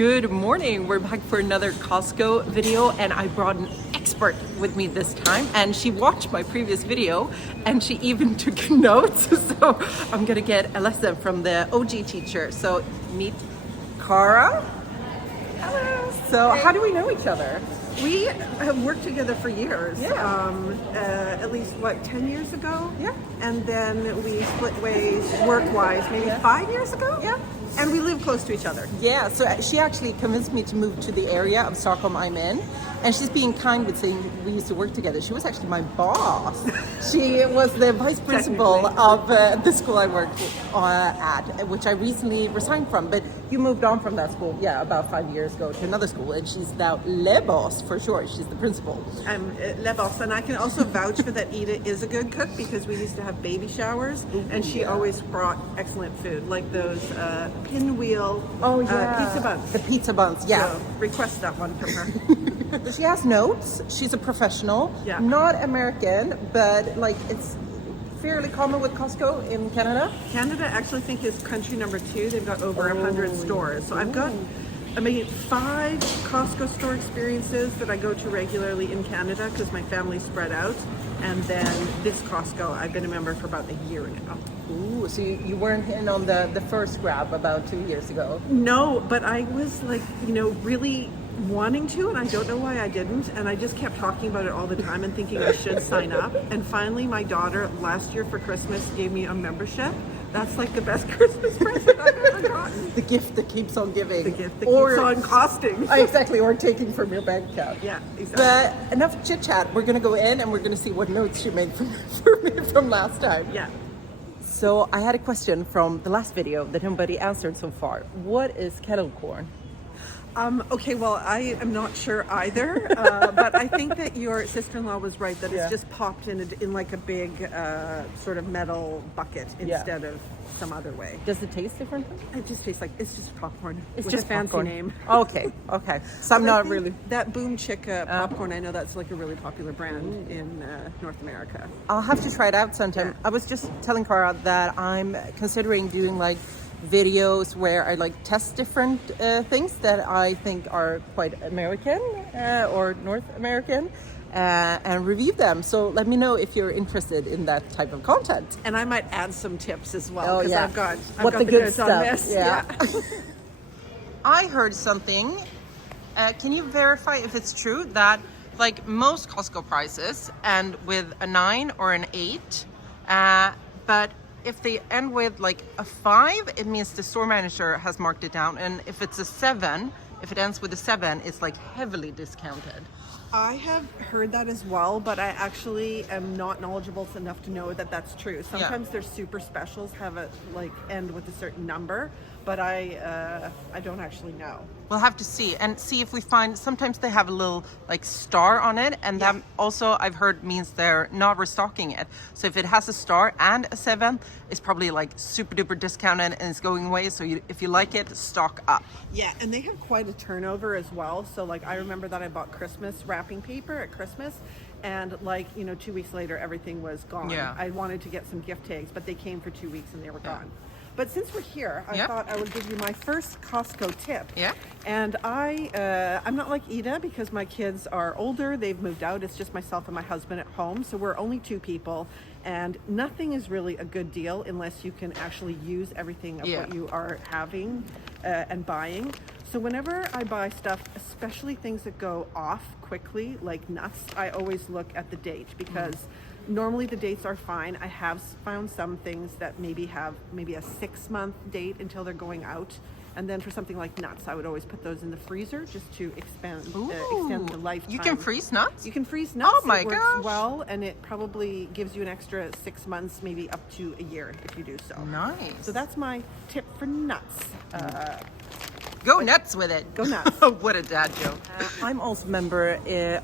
Good morning. We're back for another Costco video, and I brought an expert with me this time, and she watched my previous video and she even took notes. So I'm gonna get a lesson from the OG teacher. So meet Cara. Hello. So how do we know each other? We have worked together for years. Yeah. At least, 10 years ago? Yeah. And then we split ways work-wise maybe 5 years ago? Yeah. And we live close to each other. Yeah, so she actually convinced me to move to the area of Stockholm I'm in. And she's being kind with saying we used to work together. She was actually my boss. She was the vice principal of the school I worked at, which I recently resigned from. But you moved on from that school, about 5 years ago to another school. And she's now le boss for sure. She's the principal. I'm le boss. And I can also vouch for that Ida is a good cook because we used to have baby showers. And she always brought excellent food, like those pinwheel pizza buns. The pizza buns, yeah. So request that one from her. She has notes. She's a professional, not American, but it's fairly common with Costco in Canada. Canada, actually, I think, is country number 2. They've got over 100 stores. So I've got, 5 Costco store experiences that I go to regularly in Canada because my family's spread out. And then this Costco, I've been a member for about a year now. Ooh, so you weren't in on the first grab about 2 years ago? No, but I was really wanting to, and I don't know why I didn't, and I just kept talking about it all the time and thinking I should sign up. And finally my daughter last year for Christmas gave me a membership. That's like the best Christmas present I've ever gotten. The gift that keeps on giving. The gift that keeps on costing. Exactly, or taking from your bank account. Yeah, exactly. But enough chit chat. We're gonna go in and we're gonna see what notes she made for me from last time. Yeah. So I had a question from the last video that nobody answered so far. What is kettle corn? Okay, well, I am not sure either, but I think that your sister-in-law was right that it's just popped in like a big sort of metal bucket instead of some other way. Does it taste different? It just tastes like it's just popcorn. It's with just a fancy popcorn. name. Okay. So I'm not really. That Boom Chicka popcorn. I know that's like a really popular brand in North America. I'll have to try it out sometime. Yeah. I was just telling Cara that I'm considering doing videos where I test different things that I think are quite American or North American and review them. So let me know if you're interested in that type of content. And I might add some tips as well because I've got the good goods stuff on this. Yeah. I heard something. Can you verify if it's true that most Costco prices end with a 9 or an 8, but if they end with a 5, it means the store manager has marked it down. And if it's a 7, if it ends with a 7, it's heavily discounted. I have heard that as well, but I actually am not knowledgeable enough to know that that's true. Sometimes their super specials have a end with a certain number, but I don't actually know. We'll have to see if we find. Sometimes they have a little star on it, and that also I've heard means they're not restocking it. So if it has a star and a 7, it's probably super duper discounted and it's going away. So if you like it, stock up. Yeah, and they have quite a turnover as well. So I remember that I bought Christmas wrapping paper at Christmas, and 2 weeks later everything was gone. Yeah. I wanted to get some gift tags, but they came for 2 weeks and they were gone. But since we're here, I thought I would give you my first Costco tip. Yeah. And I'm not like Ida because my kids are older. They've moved out. It's just myself and my husband at home. So we're only 2 people. And nothing is really a good deal unless you can actually use everything of what you are having and buying. So whenever I buy stuff, especially things that go off quickly, like nuts, I always look at the date because normally the dates are fine. I have found some things that maybe have a 6-month date until they're going out. And then for something like nuts, I would always put those in the freezer just to extend the lifetime. You can freeze nuts? You can freeze nuts. Oh my gosh. It works well, and it probably gives you an extra 6 months, maybe up to a year if you do so. Nice. So that's my tip for nuts. Go nuts with it. Go nuts. What a dad joke. I'm also a member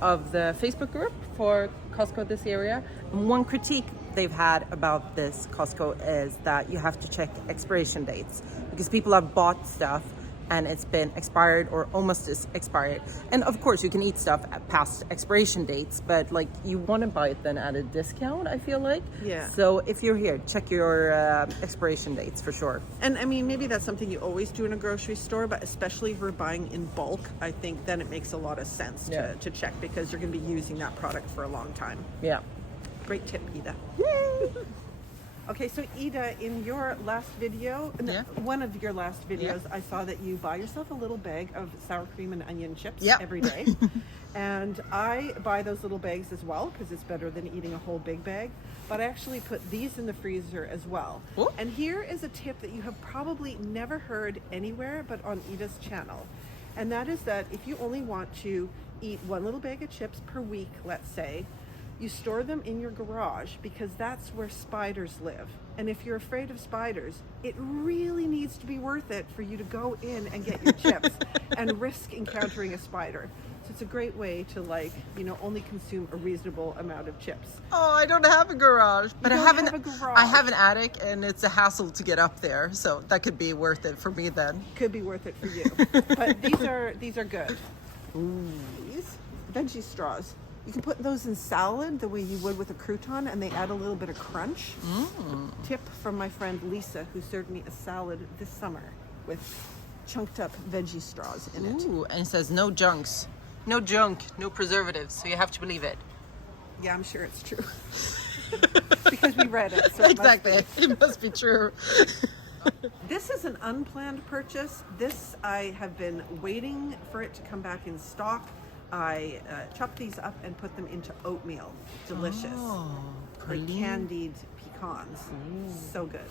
of the Facebook group for Costco this area. And one critique they've had about this Costco is that you have to check expiration dates because people have bought stuff and it's been expired or almost is expired. And of course you can eat stuff at past expiration dates, but like you want to buy it then at a discount, I feel like. Yeah. So if you're here, check your expiration dates for sure. And I mean, maybe that's something you always do in a grocery store, but especially if we're buying in bulk, I think then it makes a lot of sense to check, because you're going to be using that product for a long time. Yeah. Great tip, Ida. Okay, so Ida, in your last video, one of your last videos, I saw that you buy yourself a little bag of sour cream and onion chips every day. And I buy those little bags as well, because it's better than eating a whole big bag. But I actually put these in the freezer as well. Ooh. And here is a tip that you have probably never heard anywhere but on Ida's channel. And that is that if you only want to eat one little bag of chips per week, let's say, you store them in your garage, because that's where spiders live. And if you're afraid of spiders, it really needs to be worth it for you to go in and get your chips and risk encountering a spider. So it's a great way to, like, you know, only consume a reasonable amount of chips. Oh, I don't have a garage, but I have a garage. I have an attic, and it's a hassle to get up there, so that could be worth it for me then. Could be worth it for you. But these are good. Ooh. These veggie straws. You can put those in salad the way you would with a crouton, and they add a little bit of crunch. Tip from my friend Lisa, who served me a salad this summer with chunked up veggie straws in it. Ooh, and it says no junks. No junk, no preservatives, so you have to believe it. Yeah, I'm sure it's true. Because we read it. So Exactly, it must be true. This is an unplanned purchase. This, I have been waiting for it to come back in stock. I chopped these up and put them into oatmeal. Delicious. Like candied pecans. So good.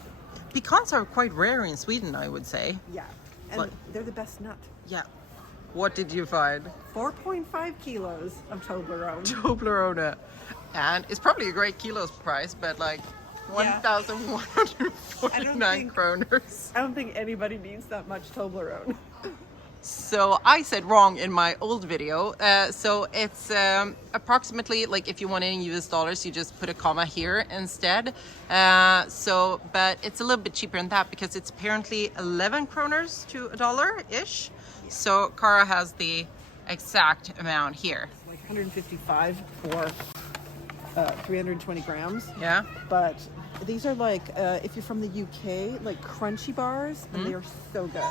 Pecans are quite rare in Sweden, I would say. Yeah, and they're the best nut. Yeah. What did you find? 4.5 kilos of Toblerone. Toblerone. And it's probably a great kilos price, but like 1,149 kroners. I don't think anybody needs that much Toblerone. So I said wrong in my old video. So it's approximately, like, if you want it in US dollars, you just put a comma here instead. But it's a little bit cheaper than that, because it's apparently 11 kroners to $1-ish. So Cara has the exact amount here. It's like 155 for 320 grams. Yeah. But these are like, if you're from the UK, like crunchy bars, and they are so good.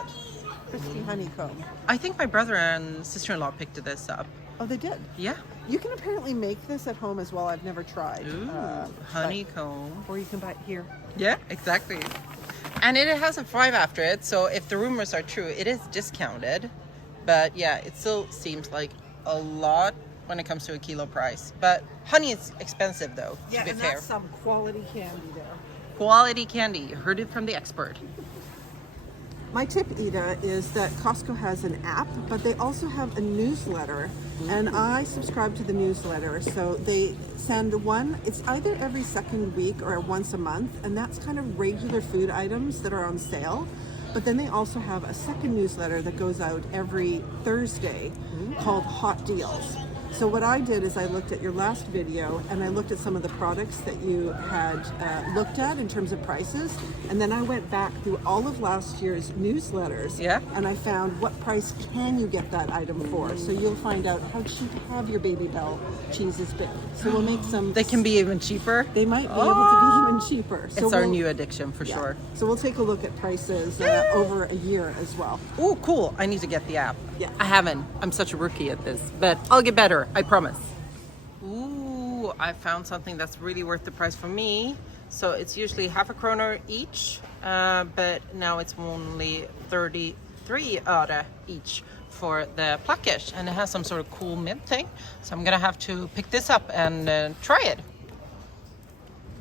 Crispy honeycomb. I think my brother and sister-in-law picked this up. Oh, they did? Yeah. You can apparently make this at home as well. I've never tried. Ooh, honeycomb. Or you can buy it here. Yeah, exactly. And it has a 5 after it, so if the rumors are true, it is discounted. But yeah, it still seems like a lot when it comes to a kilo price. But honey is expensive, though, to be fair. That's some quality candy there. Quality candy. You heard it from the expert. My tip, Ida, is that Costco has an app, but they also have a newsletter. And I subscribe to the newsletter. So they send one, it's either every second week or once a month. And that's kind of regular food items that are on sale. But then they also have a second newsletter that goes out every Thursday called Hot Deals. So what I did is I looked at your last video, and I looked at some of the products that you had looked at in terms of prices, and then I went back through all of last year's newsletters, and I found what price can you get that item for. So you'll find out how cheap have your Baby Bell cheeses been. So we'll make some. They can be even cheaper. They might be able to be even cheaper. So it's our new addiction for sure. So we'll take a look at prices over a year as well. Oh, cool. I need to get the app. Yeah. I haven't. I'm such a rookie at this, but I'll get better. I promise. Ooh, I found something that's really worth the price for me. So it's usually half a kroner each, but now it's only 33 öre each for the plackish, and it has some sort of cool mint thing. So I'm gonna have to pick this up and try it.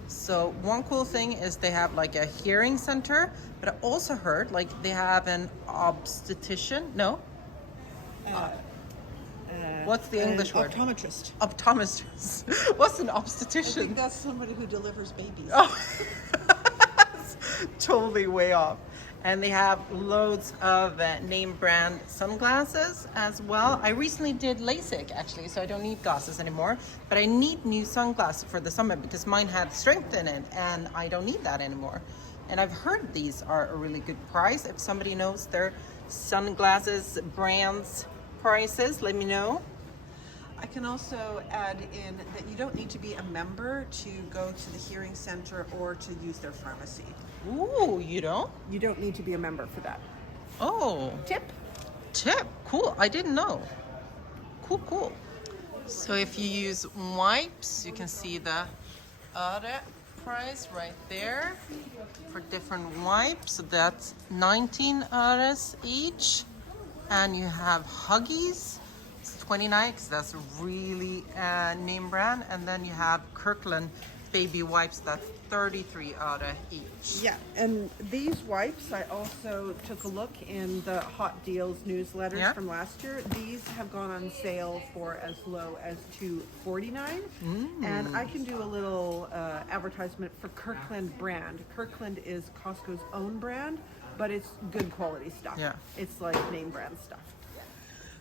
So one cool thing is they have like a hearing center, but I also heard like they have an obstetrician. No. What's the English word? Optometrist. Optometrist. What's an I obstetrician? think that's somebody who delivers babies. Oh, totally way off. And they have loads of name brand sunglasses as well. I recently did LASIK actually, so I don't need glasses anymore. But I need new sunglasses for the summer because mine had strength in it, and I don't need that anymore. And I've heard these are a really good price. If somebody knows their sunglasses brands prices, let me know. I can also add in that you don't need to be a member to go to the hearing center or to use their pharmacy. Ooh, you don't? You don't need to be a member for that. Oh, Tip. cool. I didn't know. Cool. So if you use wipes, you can see the other price right there for different wipes. So that's 19 euros each. And you have Huggies, it's 29 because that's a really name brand. And then you have Kirkland baby wipes, that's 33 each. Yeah, and these wipes, I also took a look in the Hot Deals newsletters from last year. These have gone on sale for as low as $2.49. And I can do a little advertisement for Kirkland brand. Kirkland is Costco's own brand, but it's good quality stuff. Yeah. It's like name brand stuff.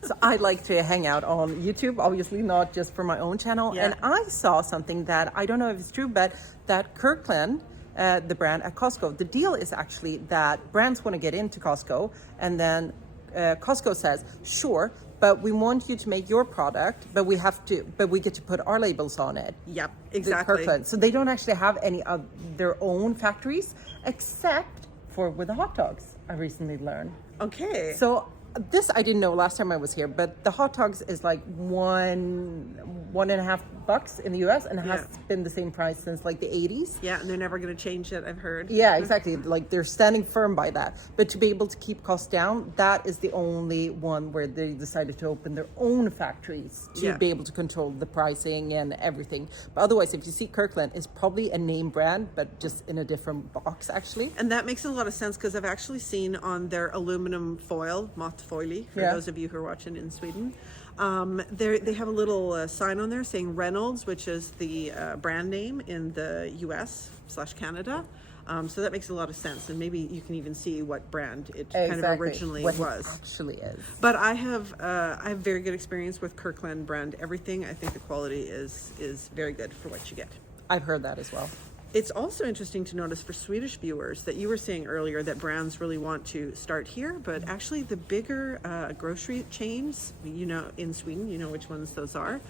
So I like to hang out on YouTube, obviously not just for my own channel. Yeah. And I saw something that I don't know if it's true, but that Kirkland, the brand at Costco, the deal is actually that brands want to get into Costco, and then Costco says, sure, but we want you to make your product, but we get to put our labels on it. Yep, The exactly. Kirkland. So they don't actually have any of their own factories, except for with the hot dogs, I recently learned. Okay. So this I didn't know last time I was here, but the hot dogs is like $1.50 in the US, and it has been the same price since like the 80s. Yeah, and they're never going to change it, I've heard. Yeah, exactly. Like they're standing firm by that. But to be able to keep costs down, that is the only one where they decided to open their own factories to be able to control the pricing and everything. But otherwise, if you see Kirkland, it's probably a name brand, but just in a different box actually. And that makes a lot of sense because I've actually seen on their aluminum foil, Måttfoili, for those of you who are watching in Sweden, they have a little sign on there saying Reynolds, which is the brand name in the US/Canada. So that makes a lot of sense, and maybe you can even see what brand it kind of originally what was. It actually is. But I have very good experience with Kirkland brand everything. I think the quality is very good for what you get. I've heard that as well. It's also interesting to notice for Swedish viewers that you were saying earlier that brands really want to start here, but actually the bigger grocery chains, you know, in Sweden, you know which ones those are,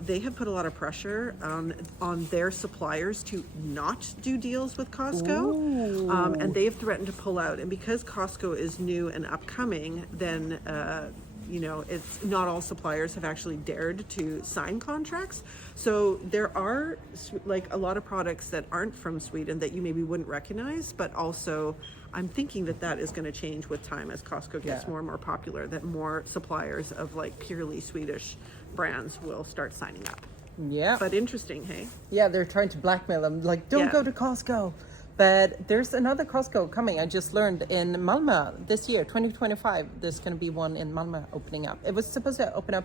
they have put a lot of pressure on their suppliers to not do deals with Costco, and they have threatened to pull out. And because Costco is new and upcoming, then you know, it's not all suppliers have actually dared to sign contracts. So there are like a lot of products that aren't from Sweden that you maybe wouldn't recognize, but also I'm thinking that is going to change with time as Costco gets more and more popular, that more suppliers of like purely Swedish brands will start signing up. Yeah. But interesting, hey? Yeah, they're trying to blackmail them. Like, don't go to Costco. But there's another Costco coming. I just learned in Malmö this year, 2025. There's going to be one in Malmö opening up. It was supposed to open up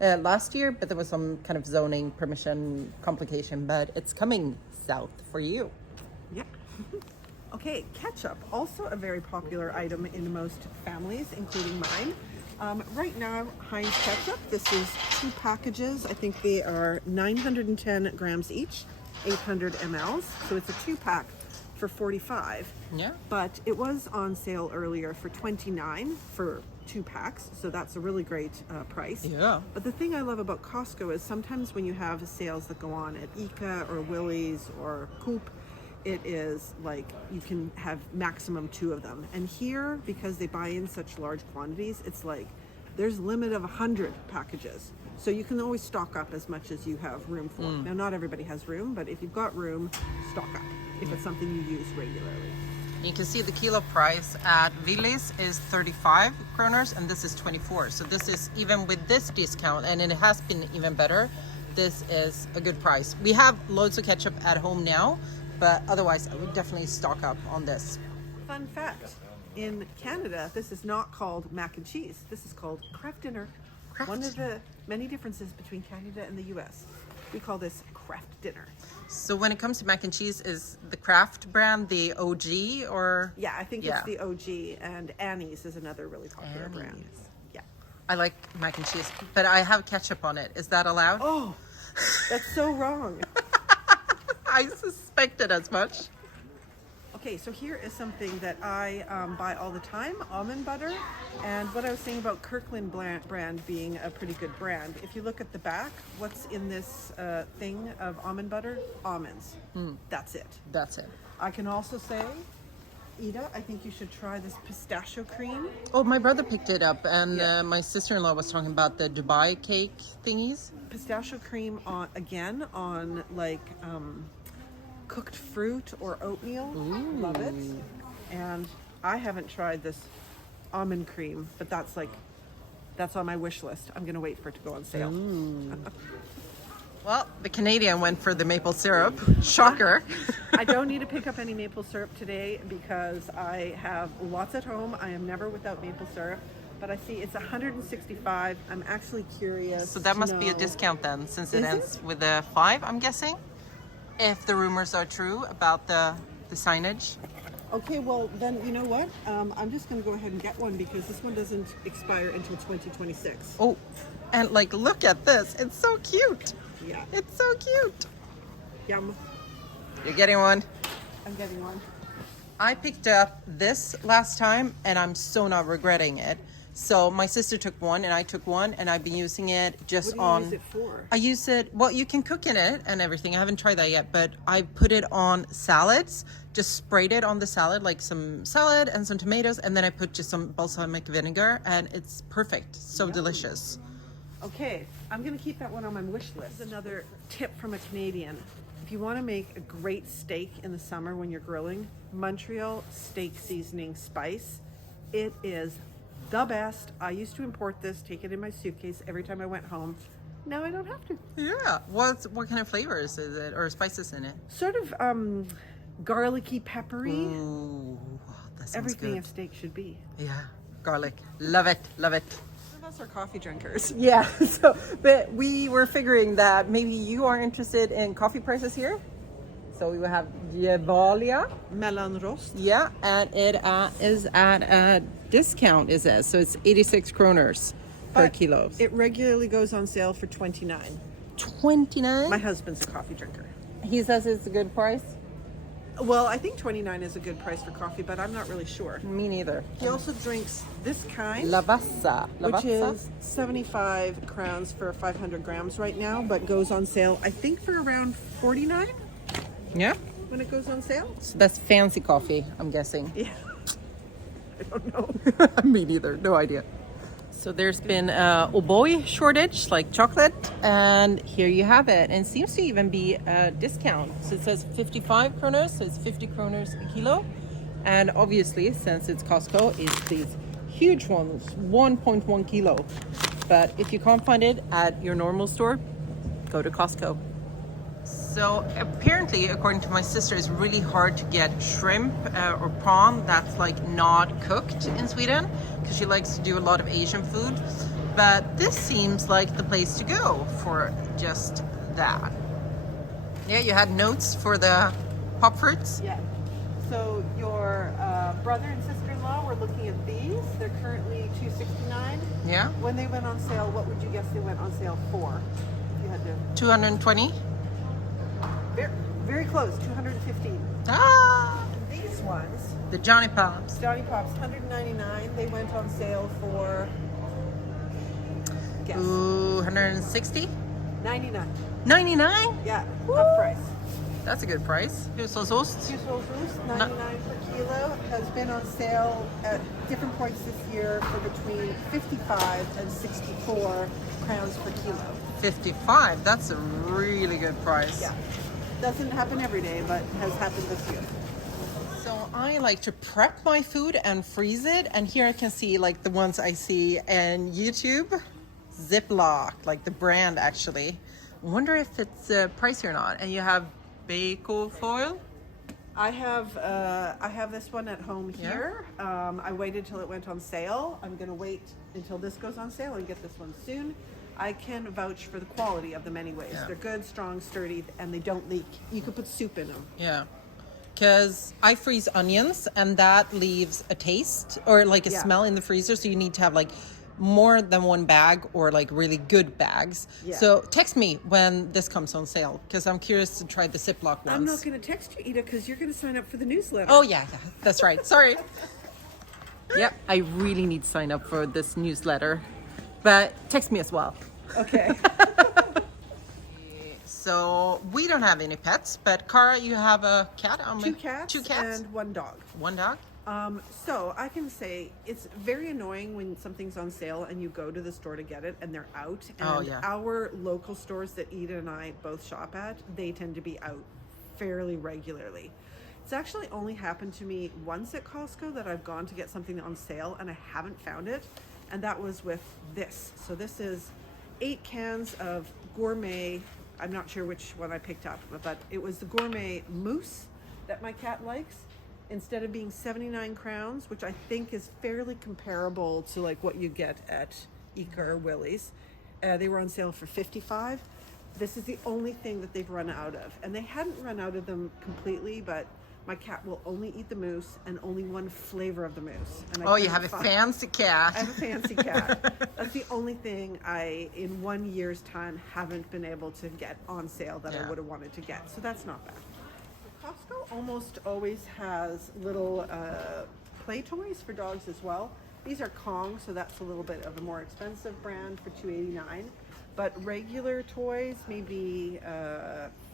last year, but there was some kind of zoning permission complication. But it's coming south for you. Yeah. Okay, ketchup, also a very popular item in most families, including mine. Right now, Heinz ketchup, this is 2 packages. I think they are 910 grams each, 800 mLs. So it's a 2-pack for 45. Yeah. But it was on sale earlier for 29 for 2 packs. So that's a really great price. Yeah. But the thing I love about Costco is sometimes when you have sales that go on at ICA or Willys or Coop, it is like you can have maximum 2 of them. And here, because they buy in such large quantities, it's like there's a limit of 100 packages. So you can always stock up as much as you have room for. Now, not everybody has room, but if you've got room, stock up if it's something you use regularly. You can see the kilo price at Willys is 35 kroners and this is 24. So this is, even with this discount, and it has been even better, this is a good price. We have loads of ketchup at home now, but otherwise I would definitely stock up on this. Fun fact, in Canada, this is not called mac and cheese. This is called Kraft Dinner. One of the many differences between Canada and the US. We call this Kraft Dinner. So when it comes to mac and cheese, is the Kraft brand the OG or? Yeah, I think it's the OG, and Annie's is another really popular brand. Yeah. I like mac and cheese, but I have ketchup on it. Is that allowed? Oh, that's so wrong. I suspected as much. Okay, so here is something that I buy all the time, almond butter. And what I was saying about Kirkland brand being a pretty good brand, if you look at the back, what's in this thing of almond butter? Almonds. That's it. That's it. I can also say, Ida, I think you should try this pistachio cream. Oh, my brother picked it up, and my sister-in-law was talking about the Dubai cake thingies. Pistachio cream on like cooked fruit or oatmeal. Ooh. Love it. And I haven't tried this almond cream, but that's on my wish list. I'm gonna wait for it to go on sale. Well, the Canadian went for the maple syrup. Shocker. I don't need to pick up any maple syrup today because I have lots at home. I am never without maple syrup. But I see it's 165. I'm actually curious. So that to must be a know- discount then, since it Is ends with a 5, I'm guessing. If the rumors are true about the signage. Okay, well then you know what? I'm just going to go ahead and get one because this one doesn't expire until 2026. Oh, and like, look at this. It's so cute. Yeah. It's so cute. Yum. You're getting one. I'm getting one. I picked up this last time and I'm so not regretting it. So my sister took one and I took one and I've been using it just What do you use it for? I use it, well, you can cook in it and everything. I haven't tried that yet, but I put it on salads, just sprayed it on the salad, like some salad and some tomatoes. And then I put just some balsamic vinegar and it's perfect. So Yum. delicious. Okay, I'm going to keep that one on my wish list. Another tip from a Canadian. If you want to make a great steak in the summer when you're grilling, Montreal steak seasoning spice. It is the best. I used to import this, take it in my suitcase every time I went home. Now I don't have to. Yeah. What kind of flavors is it or spices in it? Sort of garlicky, peppery. Ooh, that sounds Everything good. a steak should be. Yeah. Garlic. Love it. Love it. Some of us are coffee drinkers. Yeah, so, but we were figuring that maybe you are interested in coffee prices here. So we will have Gevalia. Mellanrost. Yeah, and it is at a discount, is it? So it's 86 kroners per But kilo. It regularly goes on sale for 29. 29? My husband's a coffee drinker. He says it's a good price. Well, I think 29 is a good price for coffee, but I'm not really sure. Me neither. He also drinks this kind, Lavazza. which is 75 crowns for 500 grams right now, but goes on sale, I think, for around 49 Yeah. when it goes on sale. So that's fancy coffee, I'm guessing. Yeah. I don't know. Me neither. No idea. So there's been a O'boy shortage, like chocolate, and here you have it. And it seems to even be a discount. So it says 55 kroners, so it's 50 kroners a kilo. And obviously, since it's Costco, it's these huge ones, 1.1 kilo. But if you can't find it at your normal store, go to Costco. So apparently, according to my sister, it's really hard to get shrimp or prawn that's like not cooked in Sweden because she likes to do a lot of Asian food. But this seems like the place to go for just that. Yeah, you had notes for the pop fruits. Yeah. So your brother and sister-in-law were looking at these. They're currently $2.69. Yeah, When they went on sale, what would you guess they went on sale for? If you had to. 220. Very, very close, 215. Ah, These ones, the Johnny Pops. Johnny Pops, 199. They went on sale for, guess, Ooh, 160. 99. 99. Yeah, half price. That's a good price. Hushållsost. Hushållsost, 99 per kilo, has been on sale at different points this year for between 55 and 64 crowns per kilo. 55. That's a really good price. Yeah. Doesn't happen every day, but has happened this year. So I like to prep my food and freeze it. And here I can see like the ones I see in YouTube. Ziploc, like the brand actually. Wonder if it's pricey or not. And you have bacon foil. I have this one at home here. I waited till it went on sale. I'm gonna wait until this goes on sale and get this one soon. I can vouch for the quality of them anyways. Yeah. They're good, strong, sturdy, and they don't leak. You could put soup in them. Yeah. Because I freeze onions and that leaves a taste or like a Yeah. smell in the freezer. So you need to have like more than one bag or like really good bags. Yeah. So text me when this comes on sale because I'm curious to try the Ziploc ones. I'm not going to text you, Ida, because you're going to sign up for the newsletter. Oh yeah, that's right. Sorry. Yep, I really need to sign up for this newsletter, but text me as well. Okay. So we don't have any pets, but Cara, you have a cat? Two cats and one dog. One dog? So I can say it's very annoying when something's on sale and you go to the store to get it and they're out. And our local stores that Ida and I both shop at, they tend to be out fairly regularly. It's actually only happened to me once at Costco that I've gone to get something on sale and I haven't found it. And that was with this. So this is 8 cans of gourmet. I'm not sure which one I picked up, but it was the gourmet mousse that my cat likes. Instead of being 79 crowns, which I think is fairly comparable to like what you get at Ika or Willie's, they were on sale for 55. This is the only thing that they've run out of. And they hadn't run out of them completely, but my cat will only eat the mousse and only one flavor of the mousse. And you have a fancy cat. I have a fancy cat. That's the only thing I, in 1 year's time, haven't been able to get on sale that I would have wanted to get. So that's not bad. Costco almost always has little play toys for dogs as well. These are Kong, so that's a little bit of a more expensive brand for $2.89. But regular toys, maybe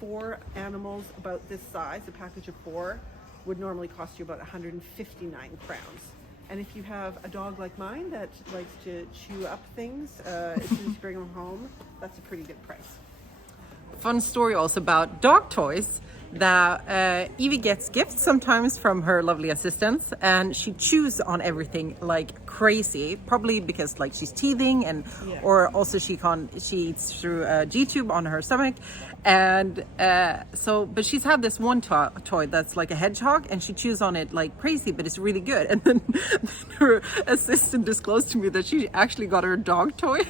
4 animals about this size, a package of 4, would normally cost you about 159 crowns. And if you have a dog like mine that likes to chew up things as soon as you bring them home, that's a pretty good price. Fun story also about dog toys that Evie gets gifts sometimes from her lovely assistants, and she chews on everything like crazy, probably because like she's teething and or also she eats through a G-tube on her stomach, and but she's had this one toy that's like a hedgehog and she chews on it like crazy, but it's really good. And then her assistant disclosed to me that she actually got her a dog toy.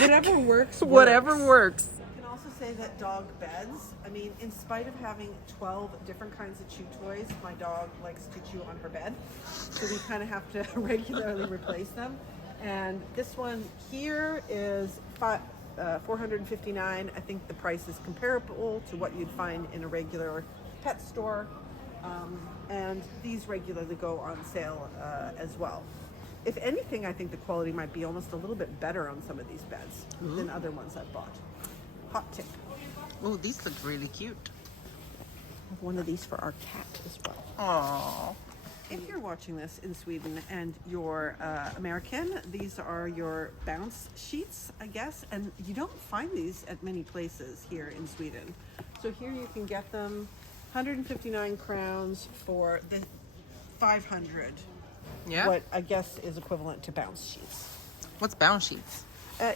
Whatever works. Whatever works. I can also say that dog beds, I mean, in spite of having 12 different kinds of chew toys, my dog likes to chew on her bed. So we kind of have to regularly replace them. And this one here is $459. I think the price is comparable to what you'd find in a regular pet store. And these regularly go on sale as well. If anything, I think the quality might be almost a little bit better on some of these beds than other ones I've bought. Hot tip. Oh, these look really cute. I have one of these for our cat as well. Aww. If you're watching this in Sweden and you're American, these are your bounce sheets, I guess. And you don't find these at many places here in Sweden. So here you can get them 159 crowns for the 500. Yeah. What I guess is equivalent to bounce sheets. What's bounce sheets?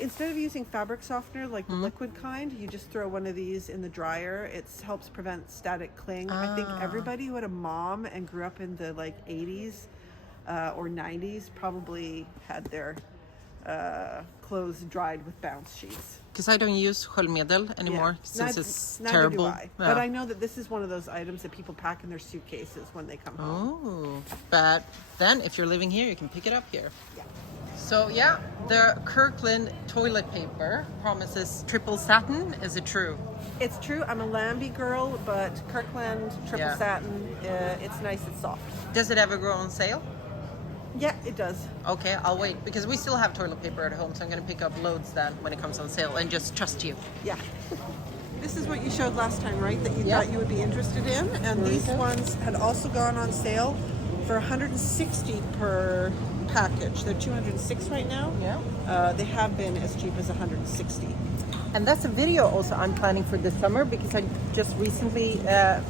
Instead of using fabric softener like the liquid kind, you just throw one of these in the dryer. It helps prevent static cling. I think everybody who had a mom and grew up in the like 80s or 90s probably had their clothes dried with bounce sheets. Because I don't use sköljmedel anymore since it's terrible. Neither do I. But I know that this is one of those items that people pack in their suitcases when they come home. Oh, but then if you're living here, you can pick it up here. Yeah. So yeah, the Kirkland toilet paper promises triple satin. Is it true? It's true. I'm a Lambie girl, but Kirkland triple satin, it's nice and soft. Does it ever go on sale? Yeah, it does. Okay, I'll wait because we still have toilet paper at home, so I'm going to pick up loads then when it comes on sale and just trust you. Yeah. This is what you showed last time, right? That you thought you would be interested in, and these ones had also gone on sale for $160 per package. They're $206 right now. Yeah. They have been as cheap as $160. And that's a video also I'm planning for this summer because I just recently, the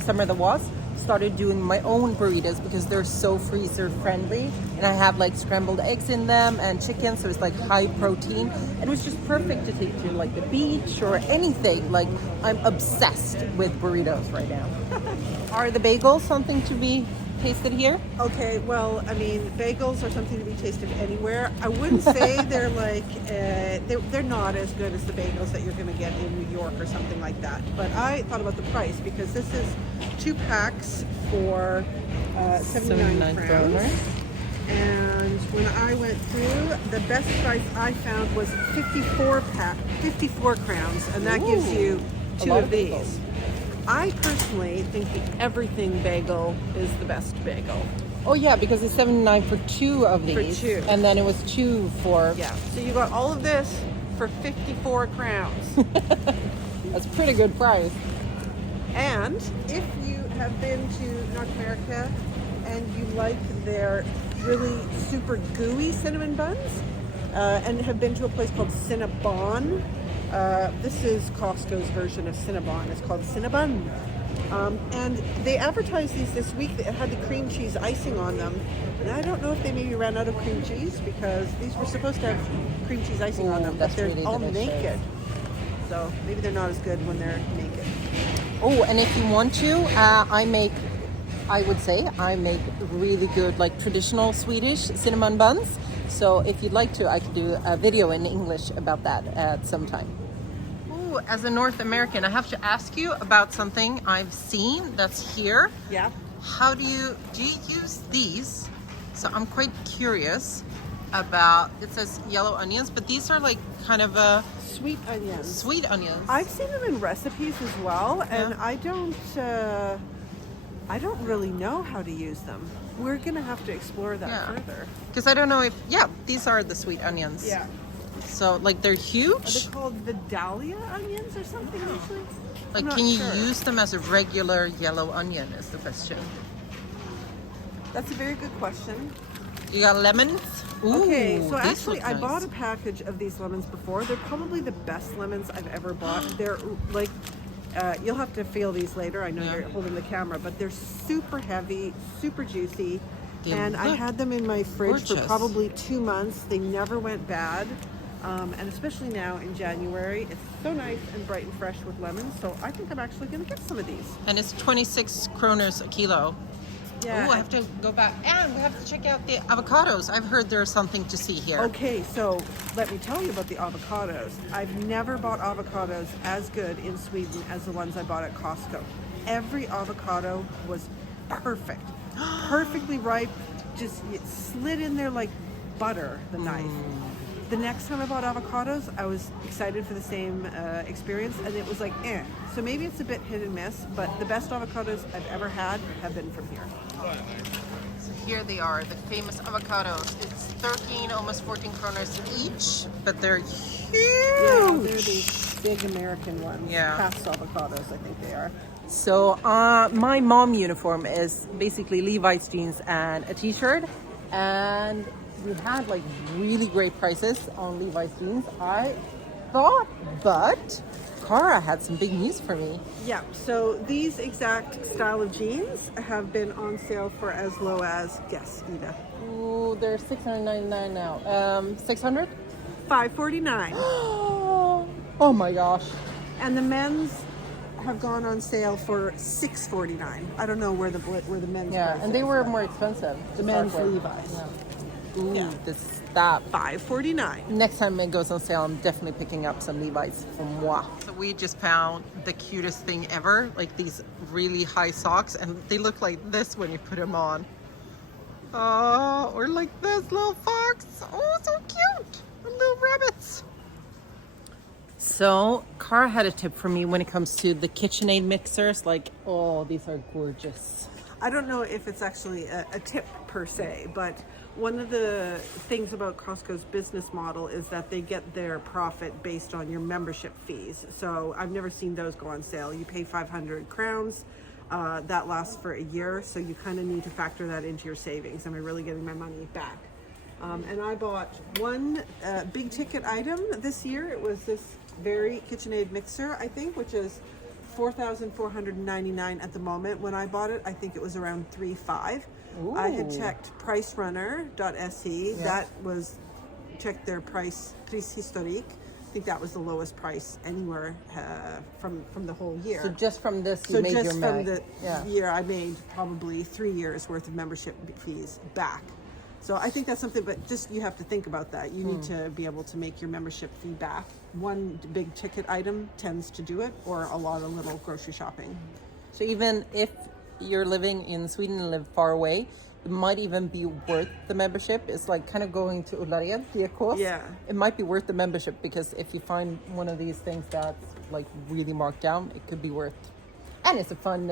summer that was, started doing my own burritos because they're so freezer friendly, and I have like scrambled eggs in them and chicken, so it's like high protein, and it was just perfect to take to like the beach or anything. Like I'm obsessed with burritos right now. Are the bagels something to be tasted here? Okay, well, I mean, bagels are something to be tasted anywhere. I wouldn't say they're like, they're not as good as the bagels that you're going to get in New York or something like that. But I thought about the price because this is 2 packs for 79 crowns. And when I went through, the best price I found was 54 crowns, and that gives you a two lot of of these. bagels. I personally think the everything bagel is the best bagel. Oh yeah, because it's 79 for two of these. two. And then it was two for... Yeah, so you got all of this for 54 crowns. That's a pretty good price. And if you have been to North America and you like their really super gooey cinnamon buns, and have been to a place called Cinnabon, this is Costco's version of Cinnabon. It's called Cinnabon. And they advertised these this week that had the cream cheese icing on them. And I don't know if they maybe ran out of cream cheese because these were supposed to have cream cheese icing on them, but that's they're really all delicious. naked. So maybe they're not as good when they're naked. Oh, and if you want to, I make really good, like traditional Swedish cinnamon buns. So if you'd like to, I could do a video in English about that at some time. Ooh, as a North American, I have to ask you about something I've seen that's here. Yeah. How do you use these? So I'm quite curious about, it says yellow onions, but these are like kind of Sweet onions. sweet onions. I've seen them in recipes as well, and I don't really know how to use them. We're gonna have to explore that further. Because I don't know if, these are the sweet onions. Yeah. So like they're Are huge. they called Vidalia onions or something usually? Like I'm not can you sure. use them as a regular yellow onion is the question. That's a very good question. You got lemons? Ooh, Okay, so these actually look I nice. bought a package of these lemons before. They're probably the best lemons I've ever bought. They're like, you'll have to feel these later. I know you're holding the camera, but they're super heavy, super juicy. They And I look had them in my fridge for gorgeous. probably 2 months. They never went bad. And especially now in January, it's so nice and bright and fresh with lemons. So I think I'm actually going to get some of these. And it's 26 kroners a kilo. Yeah. Oh, I have to go back. And we have to check out the avocados. I've heard there's something to see here. Okay, so let me tell you about the avocados. I've never bought avocados as good in Sweden as the ones I bought at Costco. Every avocado was perfect, perfectly ripe, just it slid in there like butter, the knife. The next time I bought avocados, I was excited for the same experience, and it was like, So maybe it's a bit hit and miss, but the best avocados I've ever had have been from here. So here they are, the famous avocados. It's 13, almost 14 kroners each, but they're huge. Yeah, they're these big American ones. Yeah. Past avocados, I think they are. So my mom uniform is basically Levi's jeans and a t-shirt, and we had like really great prices on Levi's jeans, I thought, but Cara had some big news for me. Yeah, so these exact style of jeans have been on sale for as low as, guess, Ida. Ooh, they're $699 now. 600? $549. Oh my gosh. And the men's have gone on sale for $649. I don't know where the men's Yeah, price and they is, were but more expensive. the men's Levi's. Yeah. Ooh, Yeah. that. $549. Next time it goes on sale, I'm definitely picking up some Levi's for moi. So we just found the cutest thing ever, like these really high socks, and they look like this when you put them on. Oh, or like this little fox. Oh, so cute. The little rabbits. So, Cara had a tip for me when it comes to the KitchenAid mixers. Like, oh, these are gorgeous. I don't know if it's actually a tip per se, but one of the things about Costco's business model is that they get their profit based on your membership fees. So I've never seen those go on sale. You pay 500 crowns. That lasts for a year, so you kind of need to factor that into your savings. Am I really getting my money back? And I bought one big ticket item this year. It was this very KitchenAid mixer, I think, which is $4,499 at the moment. When I bought it, I think it was around $3,500. I had checked pricerunner.se. That was checked their price historique. I think that was the lowest price anywhere from the whole year. So just from this, you So made just your from mag. the year, I made probably 3 years worth of membership fees back. So I think that's something, but just you have to think about that. You need to be able to make your membership fee back. One big ticket item tends to do it, or a lot of little grocery shopping. So even if you're living in Sweden and live far away, it might even be worth the membership. It's like kind of going to Ullared, Diakos. Yeah. It might be worth the membership because if you find one of these things that's like really marked down, it could be worth. And it's a fun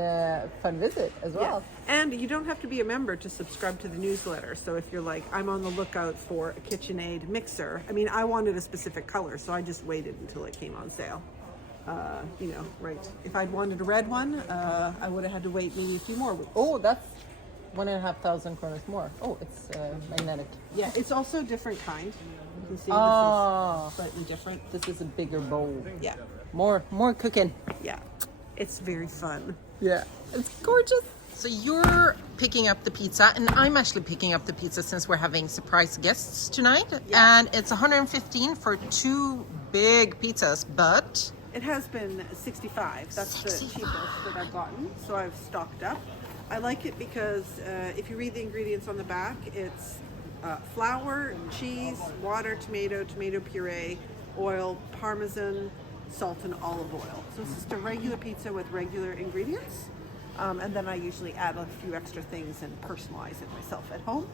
visit as well. Yeah. And you don't have to be a member to subscribe to the newsletter. So if you're like, I'm on the lookout for a KitchenAid mixer. I mean, I wanted a specific color, so I just waited until it came on sale. You know, right. If I'd wanted a red one, I would have had to wait maybe a few more weeks. Oh, that's 1,500 kronas more. Oh, it's magnetic. Yeah, it's also a different kind. You can see Oh, this is slightly different. this is a bigger bowl. Yeah. More cooking. Yeah. It's very fun. Yeah, it's gorgeous. So you're picking up the pizza, and I'm actually picking up the pizza since we're having surprise guests tonight. Yeah. And it's 115 for 2 big pizzas, but It has been 65. That's 65. the cheapest that I've gotten. So I've stocked up. I like it because if you read the ingredients on the back, it's flour, cheese, water, tomato puree, oil, parmesan, salt, and olive oil. So it's just a regular pizza with regular ingredients. And then I usually add a few extra things and personalize it myself at home.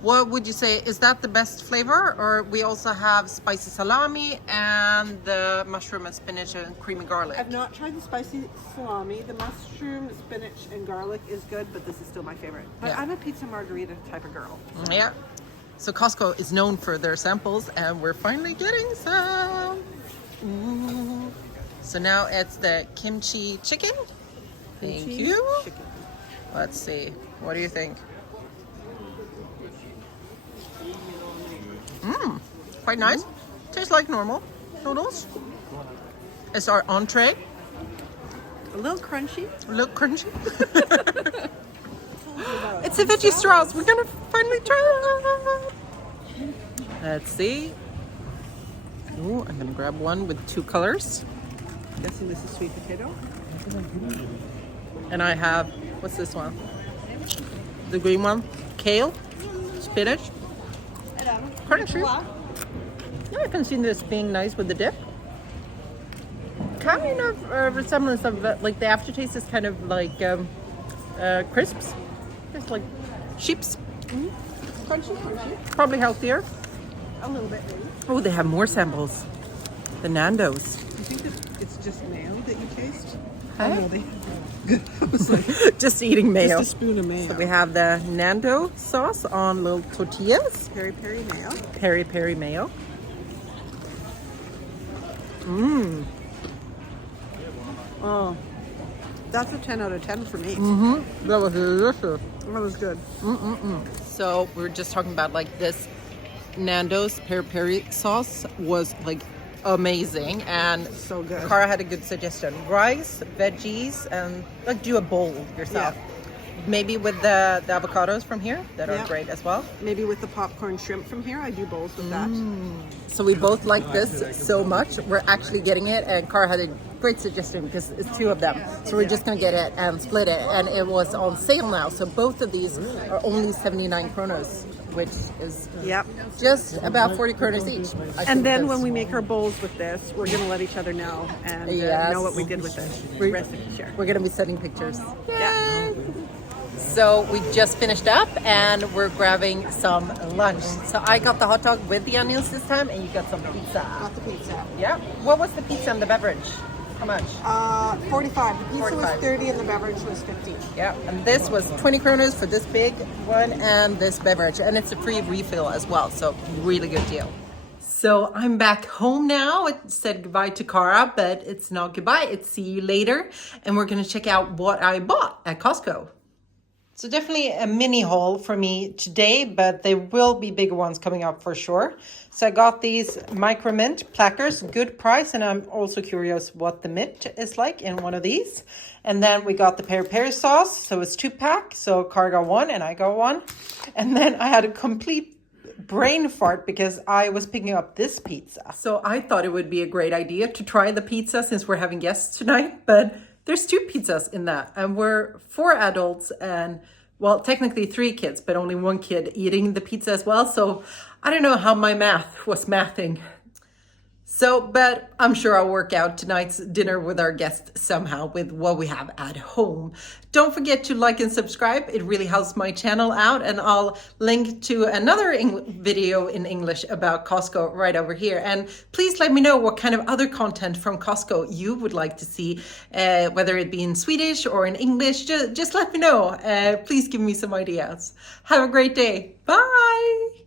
what would you say, is that the best flavor? Or we also have spicy salami and the mushroom and spinach and creamy garlic. I've not tried the spicy salami. The mushroom, spinach, and garlic is good, but this is still my favorite. But Yeah. I'm a pizza margarita type of girl. Yeah. So Costco is known for their samples, and we're finally getting some. Ooh. So now it's the kimchi chicken. Thank Kimchi you. chicken. Let's see. What do you think? Quite nice. Tastes like normal noodles. It's our entree. A little crunchy. A little crunchy. It's a veggie straws. We're gonna finally try it. Let's see. Ooh, I'm gonna grab one with 2 colors. Guessing this is sweet potato. And I have, what's this one? The green one. Kale, spinach, crunchy. Yeah, I can see this being nice with the dip. Kind of a resemblance of like the aftertaste is kind of like crisps. It's like sheep's. Crunchy. Probably healthier. A little bit maybe. Oh, they have more samples. The Nando's. You think that it's just mayo that you taste? Huh? Oh, no, they... I was like, Just eating mayo. just a spoon of mayo. So we have the Nando sauce on little tortillas. Peri peri mayo. Peri peri mayo. Oh, that's a 10 out of 10 for me. That was delicious. That was good. So we were just talking about like this Nando's peri peri sauce was like amazing, and So good. Cara had a good suggestion: rice, veggies, and like do a bowl yourself. Yeah. Maybe with the avocados from here that are Yeah. great as well. Maybe with the popcorn shrimp from here, I do bowls with that. So we both like this so much. We're actually getting it, and Cara had a great suggestion because it's 2 of them. So we're just gonna get it and split it, and it was on sale now. So both of these are only 79 kronos, which is Yep. just about 40 kronos each. I think And then that's- when we make our bowls with this, we're going to let each other know and Yes. know what we did with it. We- Recipe share. we're gonna be sending pictures. Yeah. So we just finished up and we're grabbing some lunch. So I got the hot dog with the onions this time, and you got some pizza. Got the pizza. Yeah. What was the pizza and the beverage? How much? 45. The pizza 45. was 30 and the beverage was 15. Yeah. And this was 20 kronas for this big one and this beverage, and it's a free refill as well. So really good deal. So I'm back home now. It said goodbye to Cara, but it's not goodbye. It's see you later, and we're gonna check out what I bought at Costco. So definitely a mini haul for me today, but there will be bigger ones coming up for sure. So I got these micro mint plackers, good price, and I'm also curious what the mint is like in one of these. And then we got the peri peri sauce, so it's 2-pack. So Cara got 1 and I got 1. And then I had a complete brain fart because I was picking up this pizza. So I thought it would be a great idea to try the pizza since we're having guests tonight, but there's 2 pizzas in that, and we're 4 adults and, well, technically 3 kids, but only 1 kid eating the pizza as well. So I don't know how my math was mathing. So, but I'm sure I'll work out tonight's dinner with our guests somehow with what we have at home. Don't forget to like and subscribe. It really helps my channel out. And I'll link to another video in English about Costco right over here. And please let me know what kind of other content from Costco you would like to see, whether it be in Swedish or in English. Just let me know. Please give me some ideas. Have a great day. Bye.